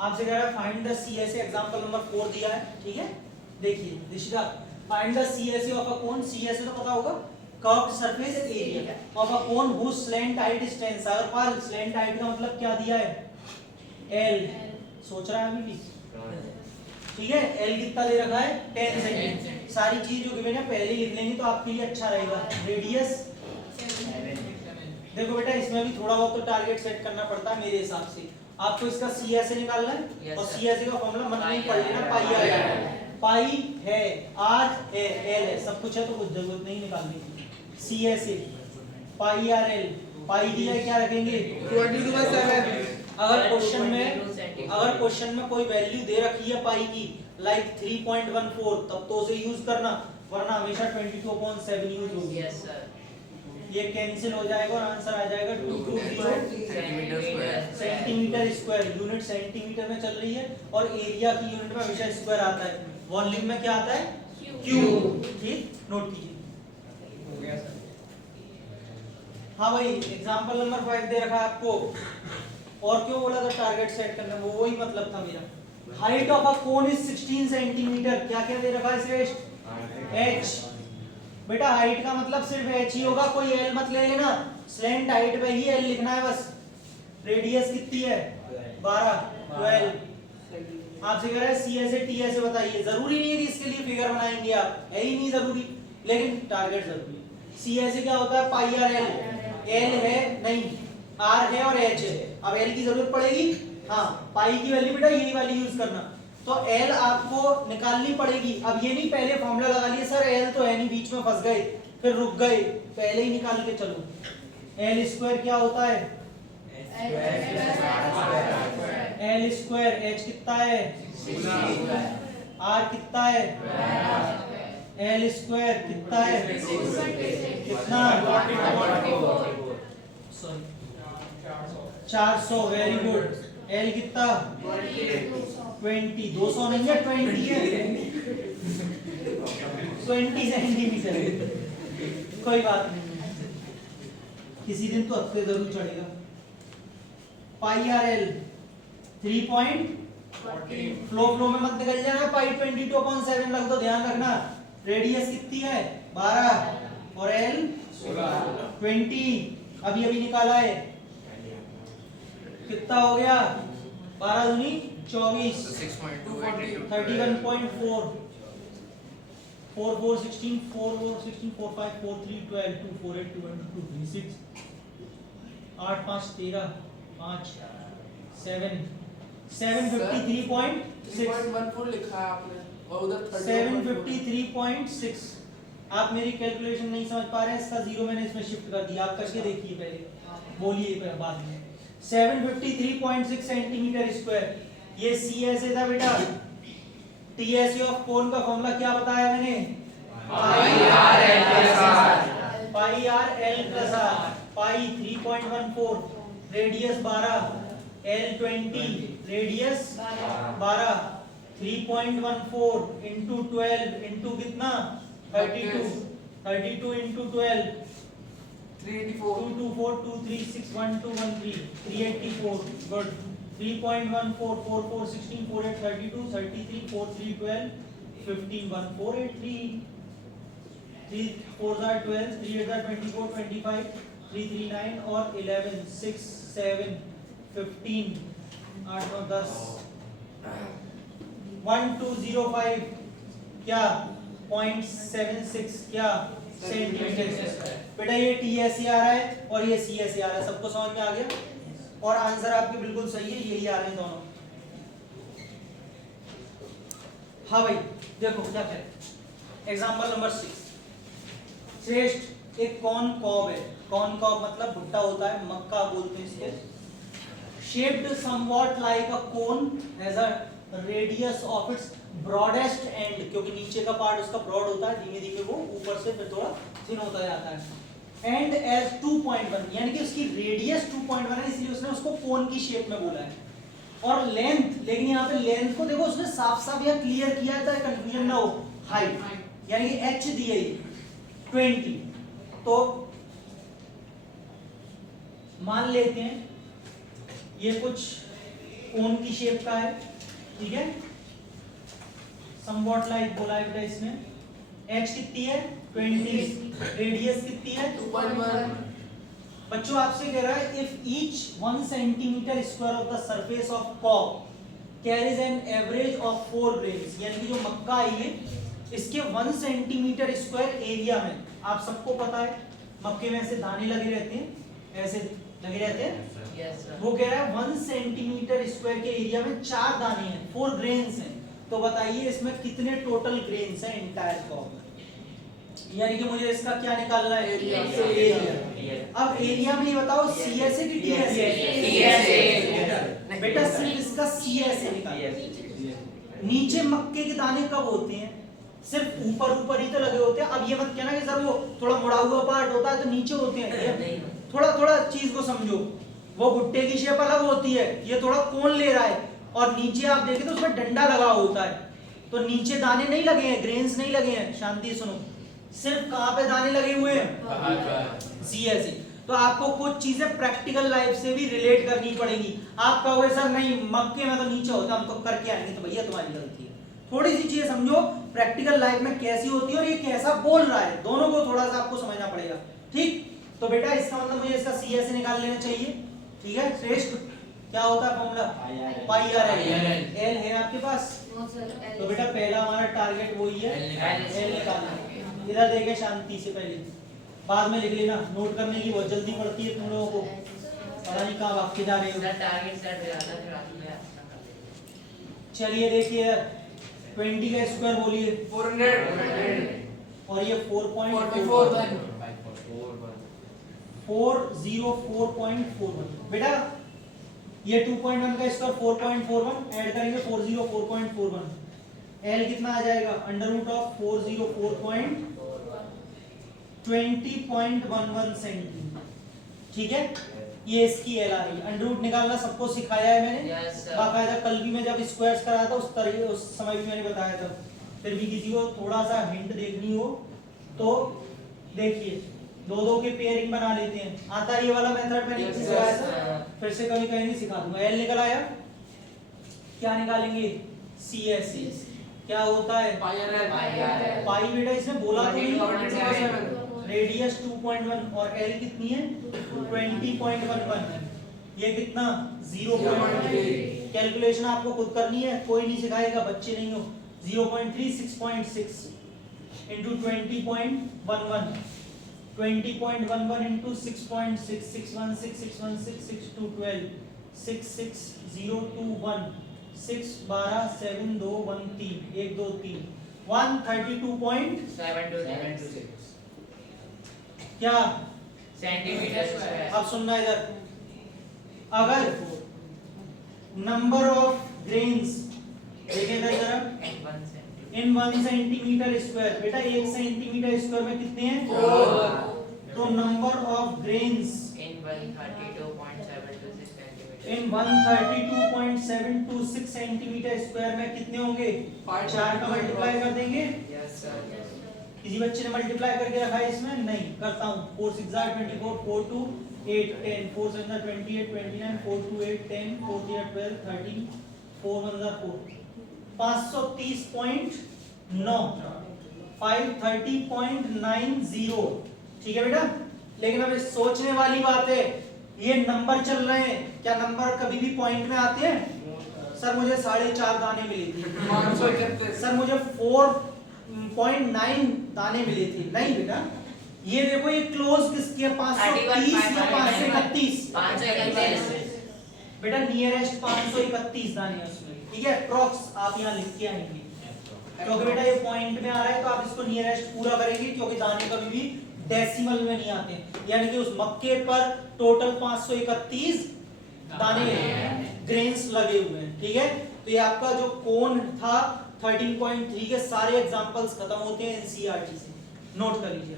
आपसे कह रहा है find the CSA, example number 4 दिया है, ठीक है। देखिए Dishika, find the CSA of a cone, CSA तो पता होगा, curved surface area of a cone whose slant height is 10। Sagarpal, slant height का मतलब क्या दिया है? एल। सोच रहा है अभी भी, ठीक है। एल कितना दे रखा है? 10 सेंटीमीटर। सारी चीज जो गिवन है पहले ही लिख लेंगे तो आपके लिए अच्छा रहेगा। रेडियस, देखो बेटा इसमें भी थोड़ा बहुत तो टारगेट सेट करना पड़ता है मेरे हिसाब से। आपको इसका सीएसए निकालना है और सीएसए का फॉर्मूला मन नहीं पढ़ लेना, पाई आर है, पाई है, आर है, एल है, सब कुछ है तो कुछ जरूरत नहीं निकालने की। सीएसए पाई आर एल, पाई दिया है क्या रखेंगे? 22/7। अगर क्वेश्चन में कोई वैल्यू दे रखी है पाई की लाइक 3.14 तब तो उसे यूज करना, वरना हमेशा 22/7 यूज होगी। Yes sir. ये कैंसिल हो जाएगा और आंसर आ जाएगा 220 सेंटीमीटर स्क्वायर। यूनिट सेंटीमीटर में चल रही है और एरिया की यूनिट में हमेशा स्क्वायर आता है। वॉल्यूम में क्या आता है? क्यूब। ठीक, नोट कीजिए। हो गया सर। हाँ भाई, एग्जांपल नंबर 5 दे रखा है आपको। और क्यों बोला था टारगेट सेट करना, वो वही मतलब था मेरा। Height of a cone is 16 centimetre. क्या क्या दे रखा है श्रेष्ठ? h। बेटा हाइट का मतलब सिर्फ h ही होगा, कोई l मत ले लेना। स्लैंट हाइट पे ही l लिखना है बस। रेडियस कितनी है? 12। आपसे कह रहा है सीएसए टीएसए बताइए। जरूरी नहीं है कि इसके लिए फिगर बनाएंगे आप, है ही नहीं जरूरी, लेकिन टारगेट जरूरी है। सीएसए क्या होता है? पाई आर एल। एल है नहीं, आर है और एच है। अब एल की जरूरत पड़ेगी, हाँ पाई की वैल्यू बेटा यही वाली यूज करना, तो एल आपको निकालनी पड़ेगी। अब ये नहीं पहले फॉर्मूला लगा लिए सर एल तो है नहीं, बीच में फंस गए फिर रुक गए, पहले ही निकाल के चलो। एल स्क्वायर क्या होता है? L square. एच कितना है? आर कितना है? एल स्क्वायर कितना है? कितना? सॉरी 400। Very good. एल कितना? 20। 200 नहीं है, 20 है। 20 सेंटीमीटर। कोई बात नहीं, किसी दिन तो हफ्ते जरूर चढ़ेगा। पाई आर एल 3.14। फ्लो में मत निकल जाना, पाई 22/7 रख दो, ध्यान रखना। रेडियस कितनी है? 12 और एल 20। अभी अभी निकाला है, कितना हो गया? 12 दूनी 24, 31.4, 4 4 16, 4 4 16, 4 5 4 3 12, 2 4 8 2 1 2 3 6, 8 5 13, 5 7 753.6 3.14 लिखा है आपने और उधर 753.6। आप मेरी कैलकुलेशन नहीं समझ पा रहे हैं, इसका जीरो मैंने इसमें शिफ्ट कर दिया, आप करके देखिए पहले, बोलिए बाद में। 753.6 सेंटीमीटर स्क्वायर। ये सीएसए था बेटा। टीएसए ऑफ कोन का फॉर्मूला क्या बताया मैंने? Pi R L plus R. Pi 3.14, radius 12, L 20, radius 12, 3.14 into 12 into कितना? 32, 32 इंटू 12, 384 224 236 1213, 384। गुड। 3.14 4 4 16 4 8 32 33 4 3 12 15 1 4 8 3 3 4 are 12 3 8 are 24 25 3 3 9 और 11 6 7 15 8 9 10 1205 क्या? 0.76 क्या? सेंटीमीटर। बेटा ये टीएसए आ रहा है और ये सीएसए आ रहा है, सबको समझ में आ गया? और आंसर आपके बिल्कुल सही है, यही आ रहे हैं दोनों। हाँ भाई देखो क्या करें। Example number 6। श्रेष्ठ एक कॉर्न कॉब है। कॉर्न कॉब मतलब भुट्टा होता है, मक्का बोलते हैं इसको। Shaped somewhat like a cone has a radius of its broadest and, क्योंकि नीचे का पार्ट उसका ब्रॉड होता है, धीमे धीमे वो ऊपर से फिर थोड़ा थिन होता जाता है। एंड एज 2.1, यानी कि उसकी रेडियस 2.1 है, इसलिए उसने उसको कोन की शेप में बोला है। और लेंथ, लेकिन यहाँ पे लेंथ को देखो उसने साफ साफ यह क्लियर किया है ताकि कंफ्यूजन ना हो। हाइट यानी कि h दी है 20, तो मान लेते हैं ये कुछ कोन की शेप का है, ठीक है, समवॉट लाइक बोला है बेटा इसमें। एच कितनी है 20, रेडियस कितनी है 2.1। बच्चों आपसे कह रहा है if each 1 centimetre square of the surface of cock carries an average of 4 grains, यानी कि जो मक्का है ये इसके 1 सेंटीमीटर स्क्वायर एरिया में, आप सबको पता है मक्के में ऐसे दाने लगे रहते हैं, ऐसे लगे रहते हैं, वो कह रहा है 1 सेंटीमीटर स्क्वायर के एरिया में 4 दाने हैं, 4 ग्रेन्स हैं, तो बताइए इसमें कितने टोटल ग्रेन्स हैं एंटायर कॉक में, यानी कि मुझे इसका क्या निकालना है एरिया। अब एरिया में ये बताओ सीएसए की टीएसए, बेटा सिर्फ इसका सीएसए निकालना। नीचे मक्के के दाने कब होते हैं, सिर्फ ऊपर ऊपर ही तो लगे होते हैं। अब ये मत कहना कि सर वो थोड़ा मुड़ा हुआ पार्ट होता है तो नीचे होते हैं, थोड़ा थोड़ा चीज को समझो, वो भुट्टे की शेप अलग होती है, ये थोड़ा कोन ले रहा है, और नीचे आप देखें तो उसमें डंडा लगा होता है, तो नीचे दाने नहीं लगे हैं, ग्रेन्स नहीं लगे हैं। शांति सुनो, सिर्फ कहां पे दाने लगे हुए हैं सीएसए। तो आपको कुछ चीजें प्रैक्टिकल लाइफ से भी रिलेट करनी पड़ेगी। आप कहोगे सर नहीं मक्के में तो नीचे होता, हम तो करके आएंगे, तो भैया तुम्हारी गलती है। थोड़ी सी चीजें समझो प्रैक्टिकल लाइफ में कैसी होती है और ये कैसा बोल रहा है, दोनों को थोड़ा सा आपको समझना पड़ेगा, ठीक। तो बेटा इसका मतलब मुझे इसका सीएसए निकाल लेना चाहिए, ठीक है। श्रेष्ठ क्या होता है फॉर्मूला, पाई आर एल है आपके पास, तो बेटा पहला हमारा टारगेट वही है एल निकालना। इधर देखे शांति से, पहले बाद में लिख लेना, नोट करने की बहुत जल्दी पड़ती है तुम लोगों को, पता नहीं कहाँ भाग के जा रहे हो। चलिए देखिए 20 का स्क्वायर बोलिए 400 और ये 44 404.41 बेटा, ये 2.1 का स्क्वायर 4.41 ऐड करेंगे 404.41, एल कितना आ जाएगा अंडर रूट ऑफ 404.20.11 सेंटीमीटर, ठीक है। ये इसकी एल आ रही है, अंडर रूट निकालना सबको सिखाया है मैंने, बाकायदा कल भी मैं जब स्क्वायर्स कराया था उस तरह उस समय भी मैंने बताया था। फिर भी किसी को थोड़ा सा हिंट देखनी हो तो देखिए, दो के पेयरिंग बना लेते हैं, आता है ये वाला मेथड मैंने सिखाया था, फिर से कभी कहीं नहीं सिखा दूंगा। एल निकल आया, क्या निकालेंगे सीएसए, क्या होता है पाई बेटा, इसमें बोला तो नहीं, रेडियस 2.1 और एल कितनी है 20.11, ये कितना 0.3, कैलकुलेशन आपको खुद करनी है, कोई नहीं सिखाएगा, बच्चे नहीं हो। 0.36.6 into 20.11, 20.11 into 6.6, 616, 616, 6212, 66021, 6 12 7 2 1 3 1 2 3 132.726 क्या सेंटीमीटर स्क्वायर। अब सुनना इधर, अगर नंबर ऑफ ग्रेन्स देखें इधर जरा इन 1 सेंटीमीटर स्क्वायर, बेटा 1 सेंटीमीटर स्क्वायर में कितने हैं 4, तो number of grains in 132.726 centimetre, in 132.726 centimetre square में कितने होंगे 4 का मल्टीप्लाई कर देंगे। Yes sir. किसी बच्चे ने मल्टीप्लाई करके रखा है इसमें, नहीं करता हूं। 4 6 24, 4 2 8 10, 4 7 28 29, 4 2 8 10, 4 3 12 13, 4 1 4, 530.9, 530.90, ठीक है बेटा। लेकिन अब सोचने वाली बात है, ये नंबर चल रहे हैं, क्या नंबर कभी भी पॉइंट में आते हैं? सर मुझे 4.5 दाने मिले थे, सर मुझे 4.9 दाने मिले थे, नहीं बेटा। ये देखो ये क्लोज किसकी है 530 या 531, 531 बेटा नियरेस्ट 531 दाने हैं उसमें, ठीक है। अप्रॉक्स आप यहाँ लिख के आएंगे, क्योंकि बेटा ये पॉइंट में आ रहा है तो आप इसको नियरेस्ट पूरा करेंगे, क्योंकि दाने कभी भी डेसिमल में नहीं आते, यानी कि उस मक्के पर टोटल 531 दाने ग्रेन्स लगे हुए हैं, ठीक है। तो ये आपका जो कोन था 13.3 के सारे एग्जांपल्स खत्म होते हैं एनसीईआरटी से, नोट कर लीजिए।